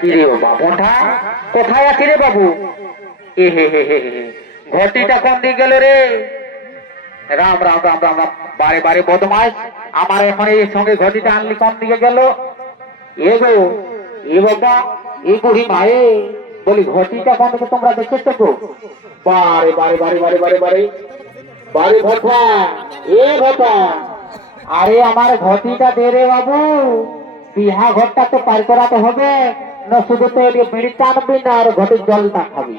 কিরে বাবা বন্ধা কোথায় আছি রে বাবু? এ হে হে হে হে ঘটিটা কোন দিকে গেল রে? রাম রাম রাম রাম রাম, বারে বারে বদমাস, আমার এখন এই সঙ্গে ঘটিটা আনলি কোন দিকে গেল? এ গো এ বাবা, এই বুড়ি মায়ে বলি ঘটিটা কোন দিকে তোমরা দেখেছো গো? বারে বারে বারে বারে বারে বারে বারে ভটা, এ ভটা, আরে আমার ঘটিটা দে রে বাবু। বিহা ঘরটা তো পার করাতে হবে, না শুধু তো বিড়ি টানবি না আর ঘটির জলটা খাবি।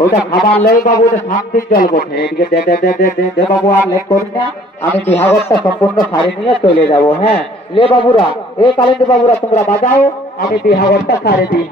ওইটা খাবার লেই বাবু, ওটা শান্তির জল বটে। এদিকে দে দে দে দে দে দে বাবু, আর লেট করি না, আমি বিহা ঘরটা সম্পূর্ণ সারি নিয়ে চলে যাব। হ্যাঁ লে বাবুরা, এ কালিন্দী বাবুরা তোমরা বাজাও, আমি বিহা ঘরটা সারি দিই।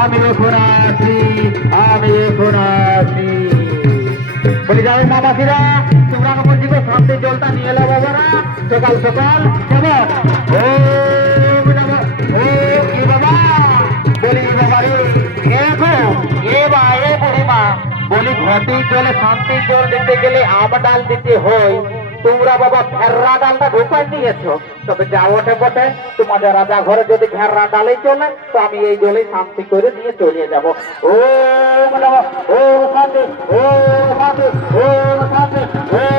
আমি এখন আছি, আমি এখন আছি। বলি যাবে মামাসিরা, তোমরা আমাকে দিকে সামনে জলটা নিয়ে এলো বাবারা, সকাল সকাল কেমন? ও ও কি বাবা, বলি বাবা রে, এ বা এ বুড়িমা, বলি ঘটির জলে শান্তির জল দিতে গেলে আম ডাল দিতে হয়। তোমরা বাবা ঘেররা ডালটা ঢোকাই নিয়েছো, তবে যা ওঠে বটে, তোমাদের রাজা ঘরে যদি ঘেররা ডালে চলে তো আমি এই জলে শান্তি করে নিয়ে চলে যাব। ও শান্তি, ও শান্তি, ও শান্তি, ও